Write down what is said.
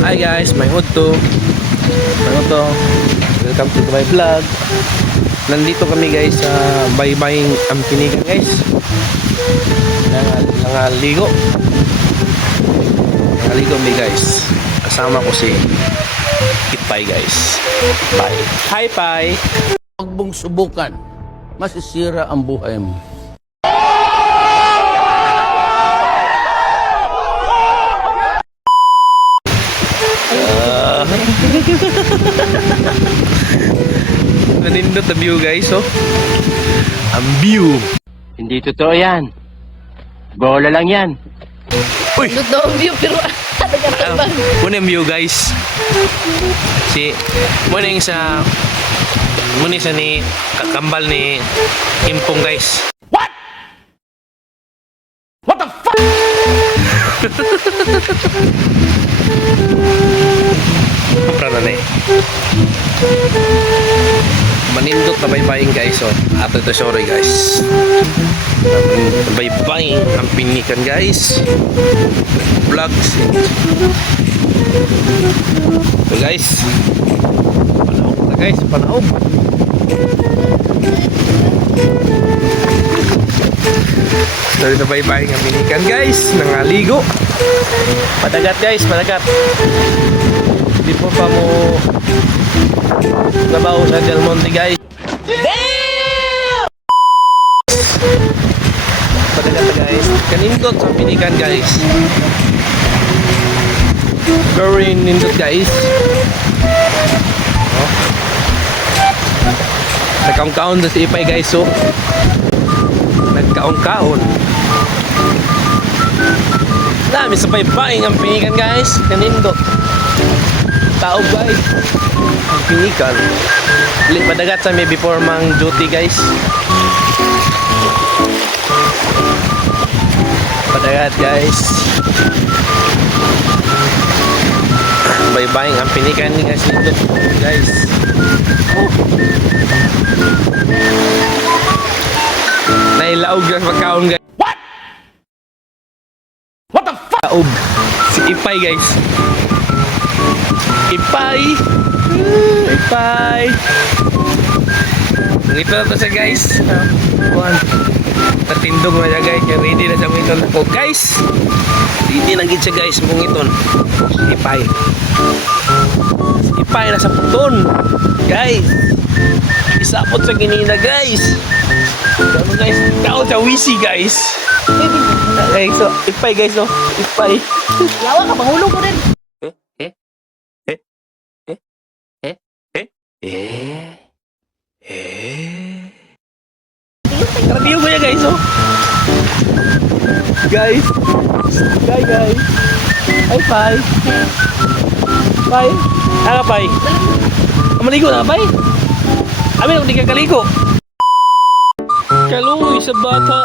Hi guys, may Otto. Welcome to my vlog. Nandito kami guys sa Baybaying Ampinigan guys. Nangaligo mi guys. Kasama ko si Ipay guys. Bye. Hi Pai. Huwag mong subukan. Masisira ang buhay mo. Nanindot na view guys, oh. Ang view. Hindi totoo yan. Bola lang yan. Uy! Totoo ang view pero nagkatambang. Muna yung view guys. Muna yung sa ni kakambal ni Impong guys. What? What the fuck? Kapra na na eh. Manindot na baybaying guys, oh. Ato ito sorry guys. Baybaying ang pinikan guys. Vlogs. So guys, panaog na guys, panaog. Sorry na baybaying ang pinikan guys. Nangaligo. Padagat guys, padagat. Di po pa mo nabaw sa Del Monte guys. Damn! Padagat na guys. Kanindot sa pinikan guys. Very nindot guys. Oh. Nagkaon-kaon na si Ipay guys, so nagkaon-kaon. Dami sa baybaying ang pinikan guys. Kanindot. Tao guys. Ang pinikan. Padagat sa may before mang duty guys. Padagat guys. Baybaying ang pinikan ni guys dito guys. Oh. Nailaog na pagkaon guys. What? What the fuck? Laog. Si Ipay guys. Ipay. Ipay. Ngito na to siya guys. Kuhan. Tatindog na siya guys. Ready na siya ngiton ako guys. Ready na gid siya guys. Mungiton. Ipay. Ipay na sa puton. Guys. Isapot sa ginina guys. Ano guys? Kaon sa wisi guys. Okay, so Ipay guys no. Ipay. Lawa ka, pangulong ko rin. Review ko niya guys, oh. Guys. Guys. Ay, Pai. Pai. Ah, Pai. Maligo na, Pai. Amin, hindi ka kaligo. Kaluoy sa bata.